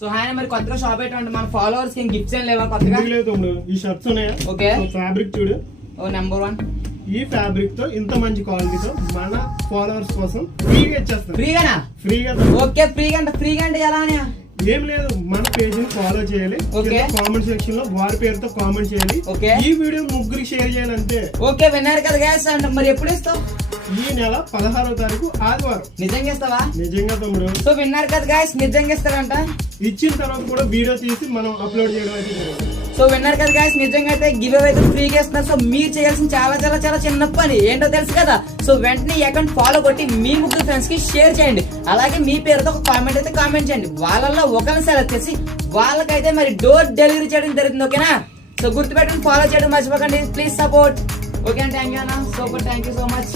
So hi మరి కొత్తగా shop ఏంటంటే మన ఫాలోవర్స్ కి గిఫ్ట్స్ ఏం లేవా కొత్తగా? లేదు తమ్ముడు, ఈ షర్ట్స్ ఉన్నాయా? ఓకే, ఫ్యాబ్రిక్ చూడు. ఓ నెంబర్ 1. ఈ ఫ్యాబ్రిక్ తో ఇంత మంచి క్వాలిటీతో మన ఫాలోవర్స్ కోసం ఫ్రీగా ఇచ్చేస్తాం. ఫ్రీగానా? ఫ్రీగా. ఓకే, ఫ్రీగా అంటే ఎలా అని? ఏం లేదు, మన పేజ్ ని ఫాలో చేయాలి. కామెంట్ సెక్షన్ లో వారి పేరుతో కామెంట్ చేయాలి. ఓకే, ఈ వీడియో ముగ్గురికి షేర్ చేయాలి అంతే. ఓకే, విన్నారు కదా గ్యాస్ అంటే మరి ఎప్పుడు ఇస్తావు? ఈ నెల 16వ తారీఖు ఆదివారం. నిజంగా ఇస్తావా? నిజంగా తమ్ముడు. సో విన్నారు కదా గ్యాస్, నిజంగా ఇస్తాడంట. ఇచ్చిన తర్వాత కూడా వీడియో తీసి మనం అప్లోడ్ చేయడం అయితే జరుగుతుంది. సో విన్నారు కదా గ్యాస్, నిజంగా అయితే గివ్ అవే అయితే ఫ్రీగా ఇస్తున్నారు. సో మీరు చేయాల్సిన చాలా చాలా చాలా చిన్న పని ఏంటో తెలుసు కదా. సో వెంటనే ఈ అకౌంట్ ఫాలో కొట్టి మీ ముగ్గురు ఫ్రెండ్స్ కి షేర్ చేయండి. అలాగే మీ పేరుతో ఒక కామెంట్ అయితే కామెంట్ చేయండి. వాళ్ళల్లో ఒకరిని సెలెక్ట్ చేసి వాళ్ళకైతే మరి డోర్ డెలివరీ చేయడం జరుగుతుంది. ఓకేనా? సో గుర్తుపెట్టుకుని ఫాలో చేయడం మర్చిపోకండి. Please support. Okay, thank you అన్న. Super, thank you so much.